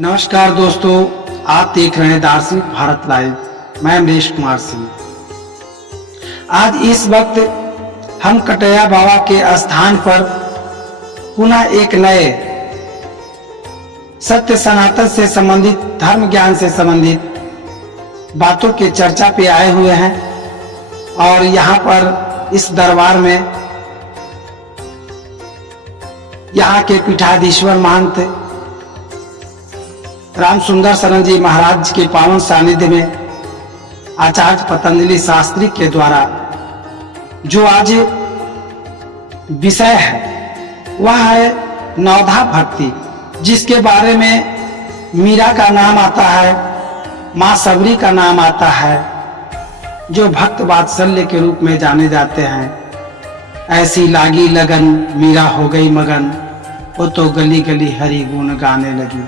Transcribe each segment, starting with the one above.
नमस्कार दोस्तों, आप देख रहे हैं दार्शनिक भारत लाइव। मैं अमरीश कुमार सिंह। आज इस वक्त हम कटैया बाबा के स्थान पर पुनः एक नए सत्य सनातन से संबंधित, धर्म ज्ञान से संबंधित बातों के चर्चा पे आए हुए हैं। और यहाँ पर इस दरबार में यहाँ के पीठाधीश्वर महंत राम सुंदर शरण जी महाराज के पावन सानिध्य में आचार्य पतंजलि शास्त्री के द्वारा जो आज विषय है वह है नवधा भक्ति, जिसके बारे में मीरा का नाम आता है, माँ सबरी का नाम आता है, जो भक्त वात्सल्य के रूप में जाने जाते हैं। ऐसी लागी लगन मीरा हो गई मगन, वो तो गली गली हरि गुण गाने लगी।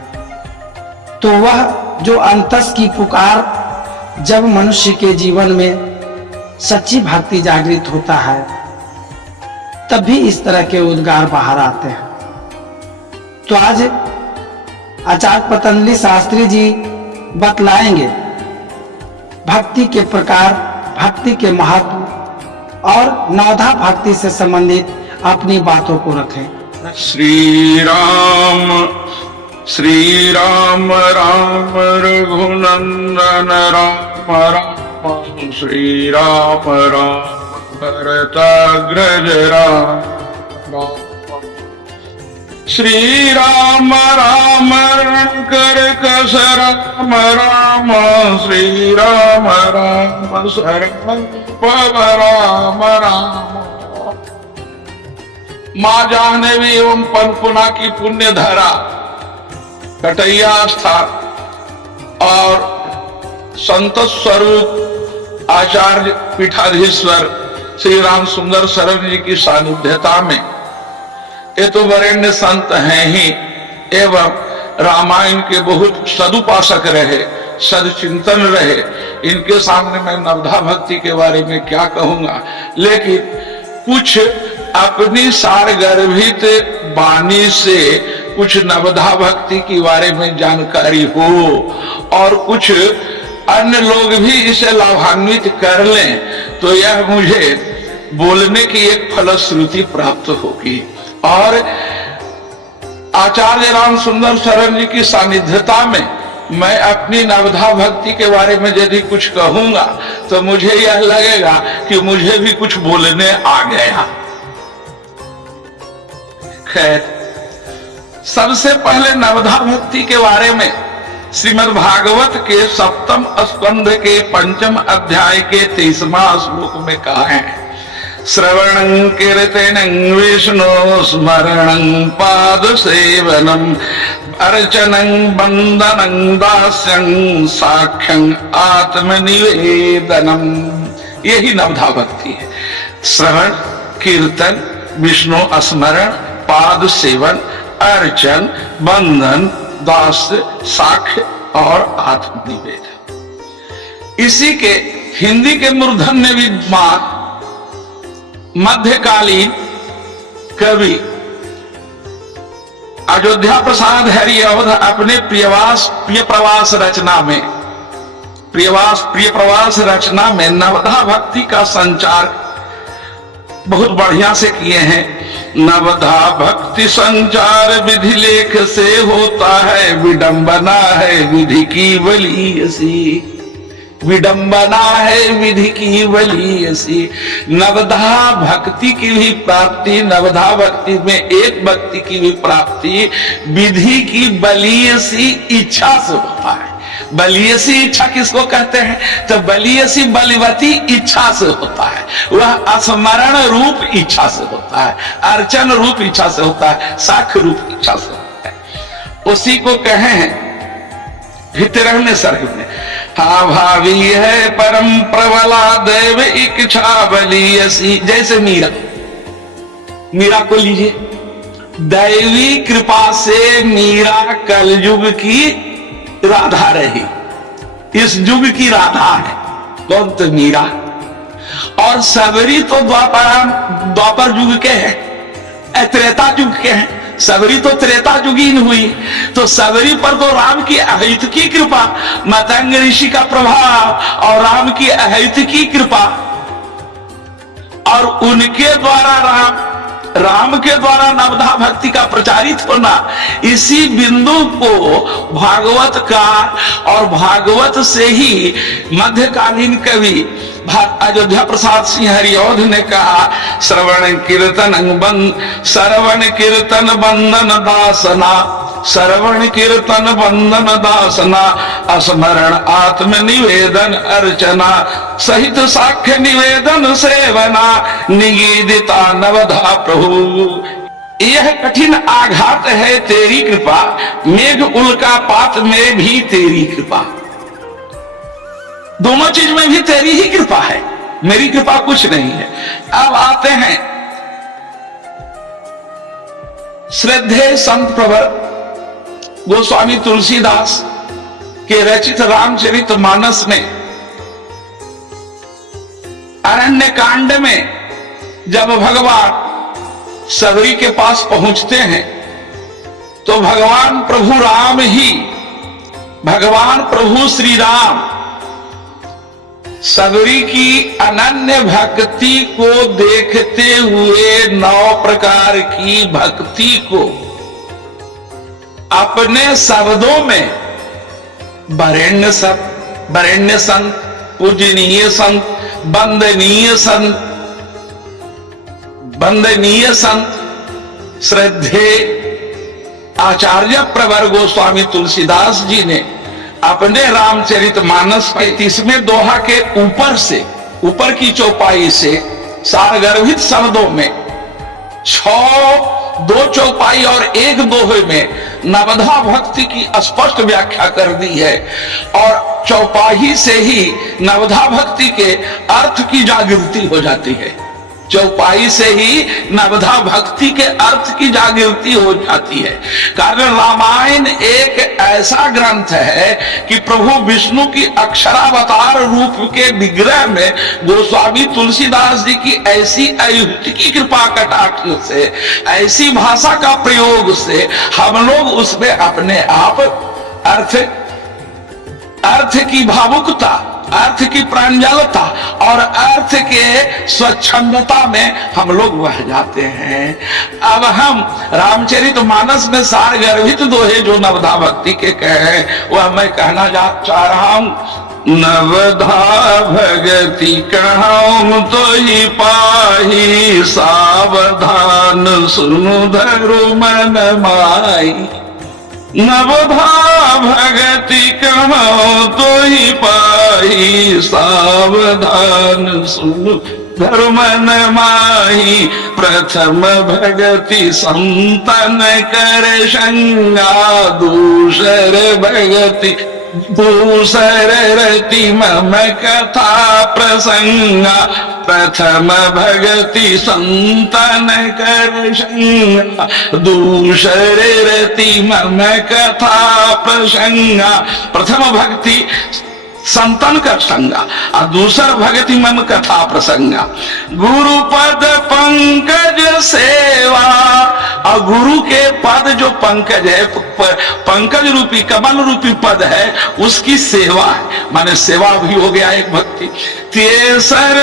तो वह जो अंतस की पुकार जब मनुष्य के जीवन में सच्ची भक्ति जागृत होता है, तब भी इस तरह के उद्गार बाहर आते हैं। तो आज आचार्य पतंजलि शास्त्री जी बतलाएंगे भक्ति के प्रकार, भक्ति के महत्व और नवधा भक्ति से संबंधित अपनी बातों को रखें। श्री राम राम रघुनंदन राम राम, श्री राम राम भरताग्रज राम, श्री राम राम कर कस राम राम, श्री राम राम शरण पव राम राम। माँ जाह्नवी एवं पनपुना की पुण्य धरा कटैया स्थान और संत स्वरूप आचार्य पीठाधीश्वर श्री राम सुंदर शरण जी की सानिध्यता में ये तो वरेण्य संत हैं ही, एवं रामायण के बहुत सदुपासक रहे, सदचिंतन रहे। इनके सामने मैं नवधा भक्ति के बारे में क्या कहूंगा, लेकिन कुछ अपनी सारगर्भित वाणी से कुछ नवधा भक्ति के बारे में जानकारी हो और कुछ अन्य लोग भी इसे लाभान्वित कर लें, तो यह मुझे बोलने की एक फलश्रुति प्राप्त होगी। और आचार्य राम सुंदर शरण जी की सानिध्यता में मैं अपनी नवधा भक्ति के बारे में यदि कुछ कहूंगा तो मुझे यह लगेगा कि मुझे भी कुछ बोलने आ गया। खैर, सबसे पहले नवधा भक्ति के बारे में श्रीमद् भागवत के 7वें स्कंध के 5वें अध्याय के 23वां श्लोक में कहा है, श्रवणं कीर्तनं विष्णु स्मरणं पाद सेवनम अर्चनं वंदनं दास्यं साख्यं आत्मनिवेदनम। यही नवधा भक्ति है। श्रवण, कीर्तन, विष्णु स्मरण, पाद सेवन, अर्चन, बंधन, दास्य, साक्ष्य और आत्मनिवेदन। इसी के हिंदी के मूर्धन्य विद्वान मध्यकालीन कवि अयोध्या प्रसाद हरिअवध अपने प्रिय प्रवास रचना में नवधा भक्ति का संचार बहुत बढ़िया से किए हैं। नवधा भक्ति संचार विधि लेख से होता है, विडंबना है विधि की बलियसी, विडंबना है विधि की बलियसी। नवधा भक्ति की भी प्राप्ति, नवधा भक्ति में एक भक्ति की भी प्राप्ति विधि की बलियसी इच्छा से होता है। बलियसी इच्छा किसको कहते हैं? तो बलियसी बलिवती इच्छा से होता है, वह स्मरण रूप इच्छा से होता है, अर्चन रूप इच्छा से होता है, साक्ष्य रूप इच्छा से होता है। उसी को कहे हैं भीतर में सर्ग में, हा भावी है परम प्रबला दैव इच्छा बलियसी। जैसे मीरा को लीजिए, दैवी कृपा से मीरा कलयुग की राधा रही, इस युग की राधा है। कौन? तो मीरा। और सबरी तो द्वापर युग के हैं, त्रेता युग के हैं। सबरी तो त्रेता युगीन हुई, तो सबरी पर तो राम की अहित की कृपा, मतंग ऋषि का प्रभाव और राम की अहित की कृपा, और उनके द्वारा राम के द्वारा नवधा भक्ति का प्रचारित होना, इसी बिंदु को भागवत का और भागवत से ही मध्यकालीन कवि अयोध्या प्रसाद सिंह हरिऔध ने कहा, श्रवण कीर्तन बंदन दासना, श्रवण कीर्तन बंदन दासना, स्मरण आत्म निवेदन अर्चना, सहित साक्ष्य निवेदन सेवना, निगीदिता नवधा प्रभु। यह कठिन आघात है तेरी कृपा, मेघ उल्कापात में भी तेरी कृपा, दोनों चीज में भी तेरी ही कृपा है, मेरी कृपा कुछ नहीं है। अब आते हैं श्रद्धेय संत प्रवर गोस्वामी तुलसीदास के रचित रामचरित मानस में अरण्य कांड में जब भगवान सबरी के पास पहुंचते हैं तो भगवान प्रभु श्री राम सबरी की अनन्य भक्ति को देखते हुए 9 प्रकार की भक्ति को अपने शब्दों में वरेण्य संत, पूजनीय संत, वंदनीय संत, श्रद्धेय आचार्य प्रवर गोस्वामी तुलसीदास जी ने अपने रामचरित मानस के 30वें दोहा के ऊपर की चौपाई से सारगर्भित शब्दों में 2 चौपाई और 1 दोहे में नवधा भक्ति की स्पष्ट व्याख्या कर दी है, और चौपाई से ही नवधा भक्ति के अर्थ की जागृति हो जाती है। चौपाई से ही नवधा भक्ति के अर्थ की जागृति हो जाती है। कारण रामायण एक ऐसा ग्रंथ है कि प्रभु विष्णु की अक्षरावतार रूप के विग्रह में गोस्वामी तुलसीदास जी की ऐसी अयुक्ति की कृपा कटाक्ष से, ऐसी भाषा का प्रयोग से हम लोग उसमें अपने आप अर्थ की भावुकता, अर्थ की प्रांजलता और अर्थ के स्वच्छंदता में हम लोग बह जाते हैं। अब हम रामचरित मानस में सार गर्भित दोहे जो नवधा भक्ति के कहे, वह मैं कहना चाह रहा हूं। नवधा भगति कहूं तो ही पाही, सावधान सुनु धरु मन माई। नवधा भगति कहूं तो ही पाही, सावधान सुनु धरु मन माही। प्रथम भगति संतन कर शंगा, दूसर रति मम कथा प्रसंगा। प्रथम भगति संतन कर शंगा, दूसर रति मम कथा प्रसंगा। प्रथम भक्ति संतन कर संगा और दूसर भगति मम कथा प्रसंगा। गुरु पद पंकज सेवा, और गुरु के पद जो पंकज है, पंकज रूपी कमल रूपी पद है, उसकी सेवा है, माने सेवा भी हो गया एक भक्ति। तेसर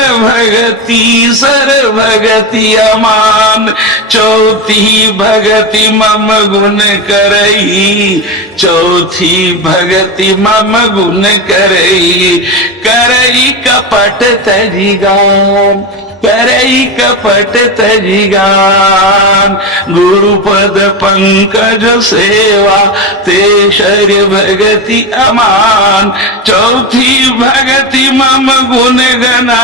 भगति अमान, चौथी भगति मम गुण करई। चौथी भगति मम गुण करई, करई कपट तजिगान, करई कपट तजिगान। गुरुपद पंकज सेवा, तेसर भगति अमान। चौथी भगति मम गुण गना,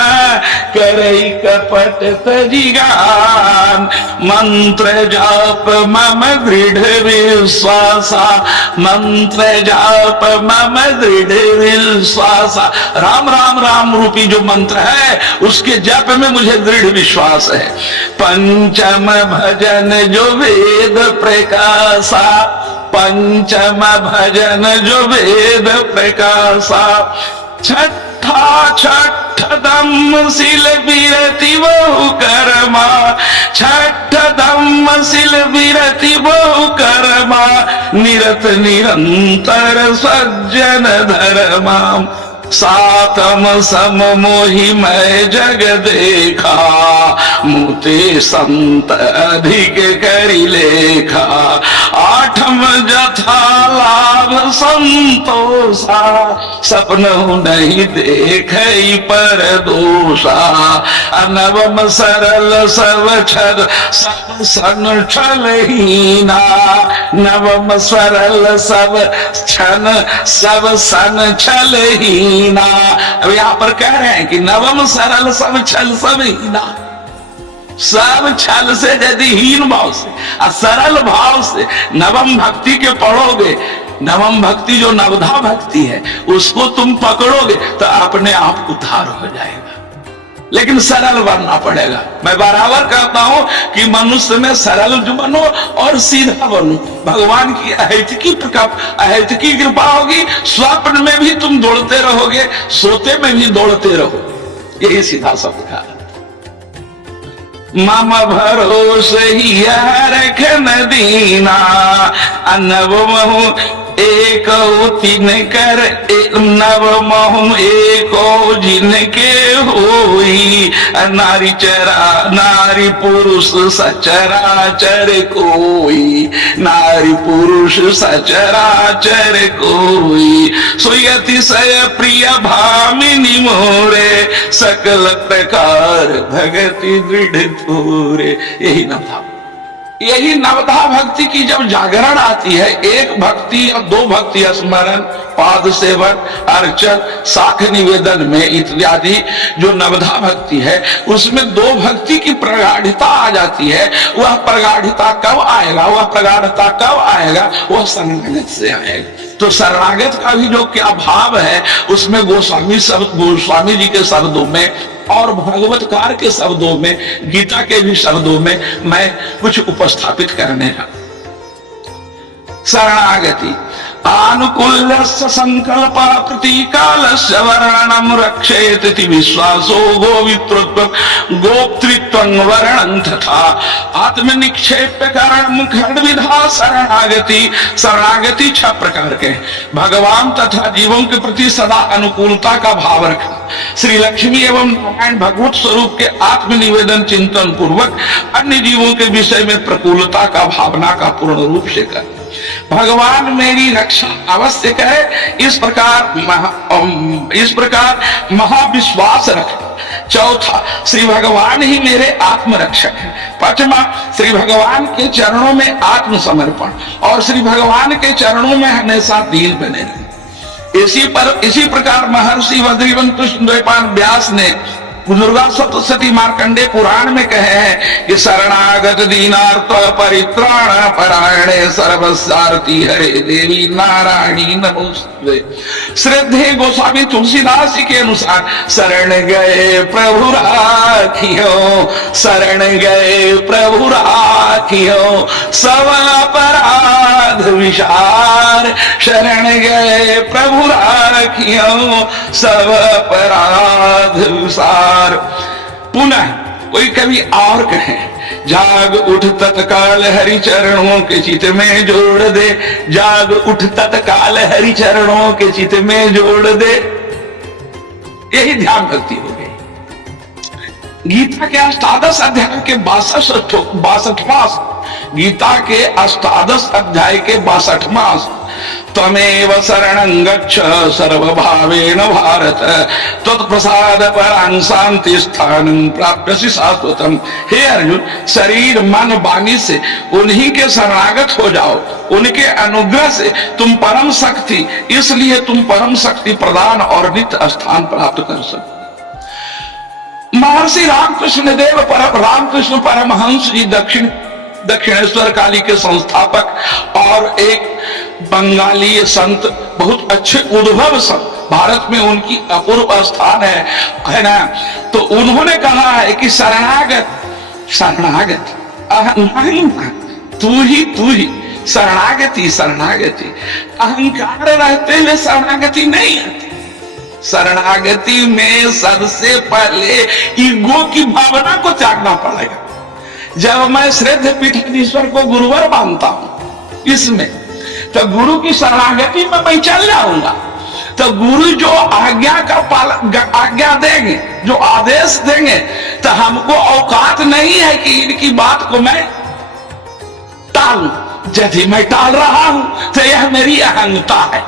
करई कपट तजिगान। मंत्र जाप मम दृढ़ विश्वासा, मंत्र जाप मम दृढ़ विश्वासा। राम राम राम रूपी जो मंत्र है, उसके जप में मुझे दृढ़ विश्वास है। पंचम भजन जो वेद प्रकाशा, पंचम भजन जो वेद प्रकाशा। छठ दम सिल बिरति बहु करमा, छठ दम सिल बिरति बहु कर्मा निरत निरंतर सज्जन धर्मा सातम सम मोहि मैं जग देखा मुते संत अधिक करि लेखा आठम जथा लाभ संतोषा सपन नहीं देख पर दोषा नवम सरल सब छल सब सन छलहीना नवम सरल सब छन सब सन छलहीना। अब यहां पर कह रहे हैं कि नवम सरल सब छल सब हीना, सब छल से यदि हीन भाव से और सरल भाव से नवम भक्ति के पढ़ोगे, नवम भक्ति जो नवधा भक्ति है उसको तुम पकड़ोगे तो अपने आप उद्धार हो जाएगा, लेकिन सरल बनना पड़ेगा। मैं बराबर कहता हूं कि मनुष्य में सरल जो बनो और सीधा बनो, भगवान की अहैतुकी कृपा होगी। स्वप्न में भी तुम दौड़ते रहोगे, सोते में भी दौड़ते रहो, यही सीधा शब्द का। मम भरोसे ही रखन दीना नवमहु एक तीन कर नवमहु एको जिनके होई नारी चरा नारी पुरुष सचराचर कोई नारी पुरुष सचराचर कोई सोई अतिशय प्रिय भामिनी मोरे सकल प्रकार भगति दृढ़ थोरे। यही नवधा भक्ति की जब जागरण आती है, एक भक्ति और दो भक्ति स्मरण पाद सेवन अर्चन साख निवेदन में इत्यादि जो नवधा भक्ति है उसमें दो भक्ति की प्रगाढ़ता आ जाती है। वह प्रगाढ़ता कब आएगा, वह प्रगाढ़ता कब आएगा, वह शरणागत से आएगा। तो शरणागत का भी जो क्या भाव है उसमें गोस्वामी जी के शब्दों में और भगवतकार के शब्दों में, गीता के भी शब्दों में मैं कुछ उपस्थापित करने का। शरणागति आनुकूल्यस्य संकल्प प्रतीकालस्य वर्णनम रक्षेत इति विश्वासो गोवित्रोत्वं गोप्तृत्वं वर्णनं तथा आत्मनिक्षेप्य कारणं खंडविधा शरणागति। शरणागति 6 प्रकार के, भगवान तथा जीवों के प्रति सदा अनुकूलता का भाव रखना, श्री लक्ष्मी एवं नारायण भगवत स्वरूप के आत्मनिवेदन चिंतन पूर्वक अन्य जीवों के विषय में प्रकुलता का भावना का पूर्ण रूप से कर, भगवान मेरी रक्षा अवश्य करे, इस प्रकार महाविश्वास रख। चौथा, श्री भगवान ही मेरे आत्मरक्षक है। पांचवा, श्री भगवान के चरणों में आत्मसमर्पण और श्री भगवान के चरणों में हमेशा दीन बने रहे। इसी प्रकार महर्षि वज्रवंत कृष्ण व्यास ने दुर्गा सप्तशती मार्कंडे पुराण में कहे हैं कि शरणागत दीनार्थ परित्राण परायणे सर्वसारथी हरे देवी नारायणी नमोस्तुते। श्रद्धे गोस्वामी तुलसीदास जी के अनुसार शरण गए प्रभु राखियो, शरण गए प्रभु राखियो सब अपराध विचार, शरण गए प्रभु राखियो सब अपराध विचार। पुनः कोई कभी और कहे, जाग उठ तत्काल हरि चरणों के चित में जोड़ दे, जाग उठ तत्काल हरि चरणों के चित में जोड़ दे, यही ध्यान भक्ति हो गई। गीता के अष्टादश अध्याय के 62वां, गीता के अष्टादश अध्याय के 62वां, त्वमेव शरणं गच्छ सर्वभावेन भारत त्वत्प्रसाद परां शांति स्थानं प्राप्यसि शाश्वतम्। हे अर्जुन, शरीर मन वाणी से उन्हीं के शरणागत हो जाओ, उनके अनुग्रह से तुम परम शक्ति, इसलिए तुम परम शक्ति प्रदान और नित्य स्थान प्राप्त कर सकते। महर्षि रामकृष्ण देव रामकृष्ण परमहंस जी दक्षिणेश्वर काली के संस्थापक और एक बंगाली संत, बहुत अच्छे उद्भव संत, भारत में उनकी अपूर्व स्थान है ना। तो उन्होंने कहा है कि शरणागति तू ही शरणागति अहंकार रहते हुए शरणागति नहीं आती। शरणागति में सबसे पहले ईगो की भावना को त्यागना पड़ेगा। जब मैं श्रद्ध पीठाधीश्वर को गुरुवर मानता हूं इसमें तो गुरु की शरणागति में मैं चल जाऊंगा। तो गुरु जो आज्ञा का पालन, आज्ञा देंगे, जो आदेश देंगे, तो हमको औकात नहीं है कि इनकी बात को मैं टालूं। यदि मैं टाल रहा हूं तो यह मेरी अहंता है,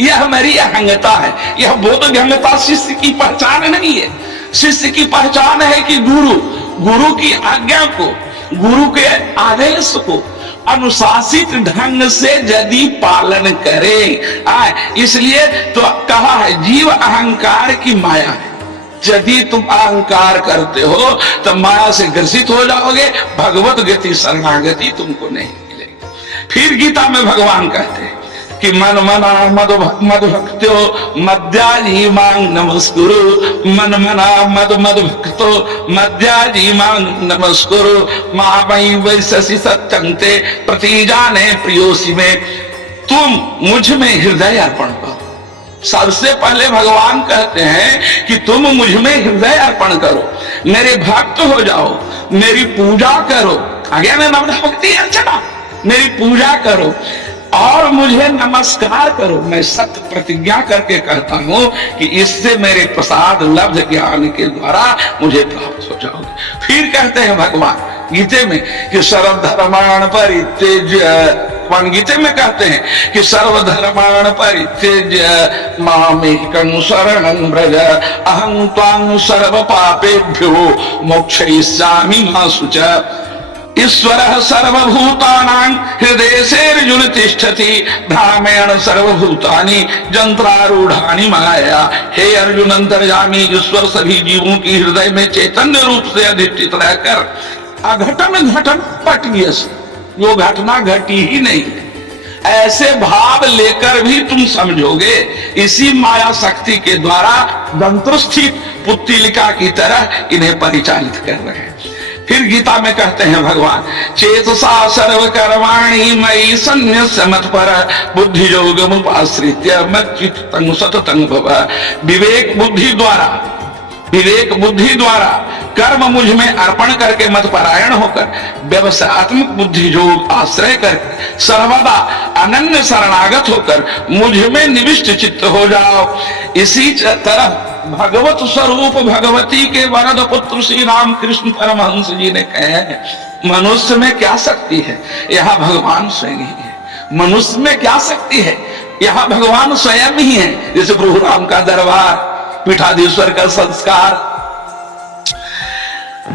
यह मेरी अहंता है। यह बोधगम्यता शिष्य की पहचान नहीं है। शिष्य की पहचान है कि गुरु की आज्ञा को, गुरु के आदेश को अनुशासित ढंग से यदि पालन करे। इसलिए तो कहा है जीव अहंकार की माया है। यदि तुम अहंकार करते हो तो माया से ग्रसित हो जाओगे, भगवत गति शरणागति तुमको नहीं मिलेगी। फिर गीता में भगवान कहते हैं कि मन मना मद भक्तो मद्याजी मांग नमस्कुरु, मन मना मद भक्तो मद्याजी मांग नमस्कुरु, महामयी वैशसी सत्यंते प्रतिजाने प्रियोसी में। तुम मुझ में हृदय अर्पण करो। सबसे पहले भगवान कहते हैं कि तुम मुझ में हृदय अर्पण करो, मेरे भक्त हो जाओ, मेरी पूजा करो। आगे में नवधा भक्ति अर्चना, मेरी पूजा करो और मुझे नमस्कार करो। मैं सत्य प्रतिज्ञा करके कहता हूं कि इससे मेरे प्रसाद लब्ध ज्ञान के द्वारा मुझे प्राप्त हो जाओगे। फिर कहते हैं भगवान गीते में कि सर्वधर्माण परित्यज्य, भगवान गीते में कहते हैं कि सर्वधर्माण परित्यज्य मामेकं शरणं व्रज, अहं त्वां सर्व पापेभ्यो मोक्षयिष्यामि मा शुच। ईश्वरः सर्वभूतानां हृदयेर्जुन तिष्ठति, भ्रामेण सर्वभूतानि जंत्रारूढ़ानि माया। हे अर्जुन, अंतर्यामी ईश्वर सभी जीवों की हृदय में चैतन्य रूप से अधिष्ठित रहकर अघटन घटन पटिय, जो घटना घटी ही नहीं, ऐसे भाव लेकर भी तुम समझोगे। इसी माया शक्ति के द्वारा यंत्रस्थित पुत्तिलिका की तरह इन्हें परिचालित कर रहे हैं। फिर गीता में कहते हैं भगवान चेतसा सर्व कर्माणि मयि सन्न्यस्य मत्पर, बुद्धि योगमुपाश्रित्य मच्चित्तं सततं भव। विवेक बुद्धि द्वारा कर्म मुझ में अर्पण करके मत परायण होकर व्यवसायत्मक बुद्धि योग आश्रय कर सर्वदा अनन्य शरणागत होकर मुझ में निविष्ट चित्त हो जाओ। इसी तरह भगवत स्वरूप भगवती के वरद पुत्र श्री राम कृष्ण परमहंस जी ने कहे मनुष्य में क्या शक्ति है, यहाँ भगवान स्वयं ही है। मनुष्य में क्या शक्ति है, यहाँ भगवान स्वयं ही है। जैसे प्रभु राम का दरबार, पीठाधीश्वर का संस्कार,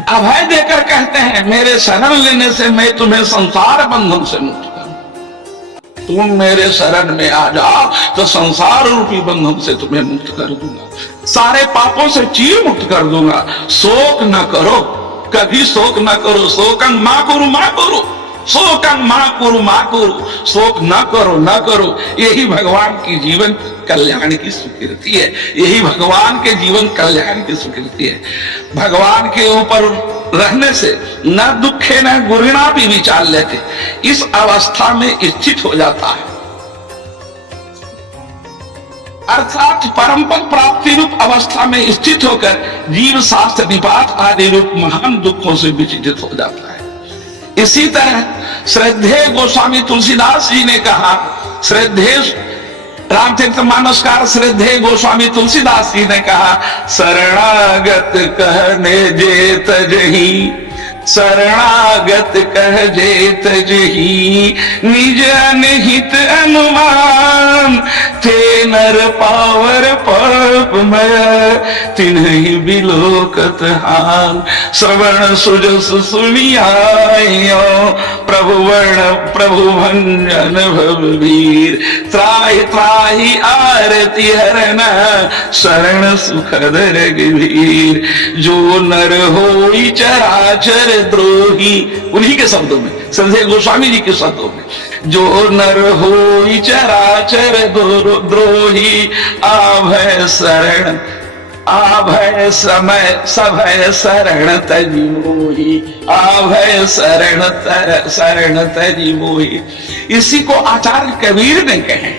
अभय देकर कहते हैं मेरे शरण लेने से मैं तुम्हें संसार बंधन से मुक्त करूं। तुम मेरे शरण में आ जाओ तो संसार रूपी बंधन से तुम्हें मुक्त कर दूंगा, सारे पापों से चीर मुक्त कर दूंगा। शोक न करो, कभी शोक न करो। शोकं मा कुरु मा कुरु, शोकं मा कुरु मा कुरु, शोक न करो न करो। यही भगवान की जीवन कल्याण की स्वीकृति है, यही भगवान के जीवन कल्याण की स्वीकृति है। भगवान के ऊपर रहने से न दुखे न गुरिणा भी विचार लेते, इस अवस्था में स्थित हो जाता है। अर्थात परम पद प्राप्ति रूप अवस्था में स्थित होकर जीव शास्त्र निपात आदि रूप महान दुखों से विचलित हो जाता है। इसी तरह श्रद्धेय गोस्वामी तुलसीदास जी ने कहा, श्रद्धेय रामचरितमानसकार श्रद्धेय गोस्वामी तुलसीदास जी ने कहा शरणागत कहने जेत जही, शरणागत कह जेत जही, निज अनहित अनुमान थे नर पावर पापमय, तिन्हि बिलोकत हान। श्रवण सुजस सुनियायो प्रभु भंजन भववीर, त्राहि त्राहि आरती हरन शरण सुखद रघुवीर। जो नर होई चराचर द्रोही, उन्हीं के शब्दों में, श्रद्धेय गोस्वामी जी के शब्दों में, जो नर होई चराचर द्रोही, आभय शरण आभय समय सभय शरण तजि मोहि, आभय शरण तजि मोहि। इसी को आचार्य कबीर ने कहे,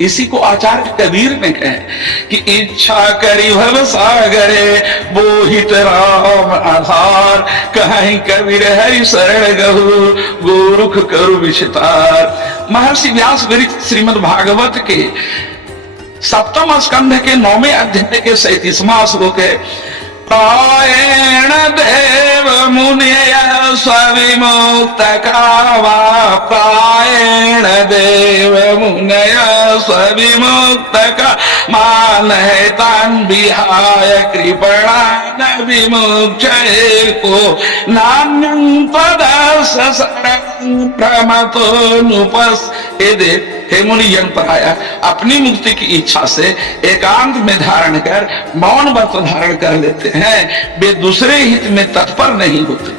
इसी को आचार्य कबीर ने कहे कि इच्छा करी भव सागरे बोहित राम आधार, कहीं कबीर हरि शरण गहु गोरुख करु विचितार। महर्षि व्यास विरचित श्रीमद् भागवत के सप्तम स्कंध के 9वें अध्याय के 37वां श्लोक है। प्रायेण देव मुनय स्विमुक्त कावा, प्रायेण देव मुनय स्विमुक्त का मान है तान विहाय कृपणान विमुच्य को नान्यं तदस शरणं प्रमतोनुपस। हे मुनि जनपराया, अपनी मुक्ति की इच्छा से एकांत में धारण कर मौन व्रत धारण कर लेते हैं, वे दूसरे हित में तत्पर नहीं होते।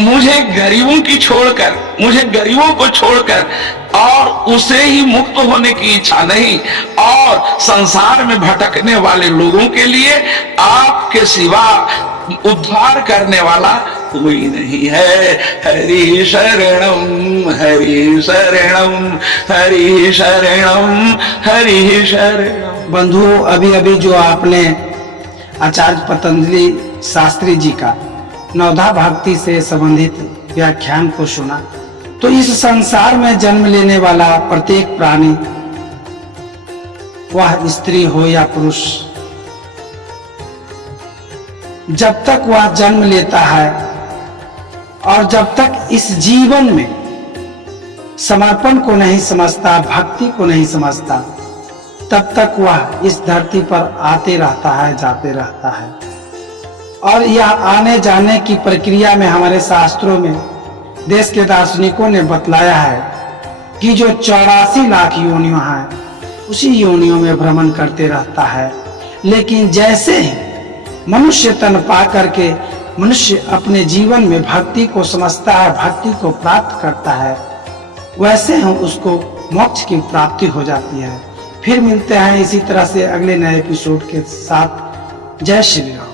मुझे गरीबों को छोड़कर और उसे ही मुक्त होने की इच्छा नहीं, और संसार में भटकने वाले लोगों के लिए आपके सिवा उद्धार करने वाला कोई नहीं है। हरि शरणम हरि शरणम हरि शरणम हरि शरणम। बंधुओं, अभी अभी जो आपने आचार्य पतंजलि शास्त्री जी का नवधा भक्ति से संबंधित व्याख्यान को सुना, तो इस संसार में जन्म लेने वाला प्रत्येक प्राणी, वह स्त्री हो या पुरुष, जब तक वह जन्म लेता है और जब तक इस जीवन में समर्पण को नहीं समझता, भक्ति को नहीं समझता, तब तक वह इस धरती पर आते रहता है, जाते रहता है। और यह आने जाने की प्रक्रिया में हमारे शास्त्रों में देश के दार्शनिकों ने बतलाया है कि जो 84 लाख योनियां हैं, उसी योनियों में भ्रमण करते रहता है। लेकिन जैसे ही मनुष्य तन पा करके मनुष्य अपने जीवन में भक्ति को समझता है, भक्ति को प्राप्त करता है, वैसे हम उसको मोक्ष की प्राप्ति हो जाती है। फिर मिलते हैं इसी तरह से अगले नए एपिसोड के साथ। जय श्री राम।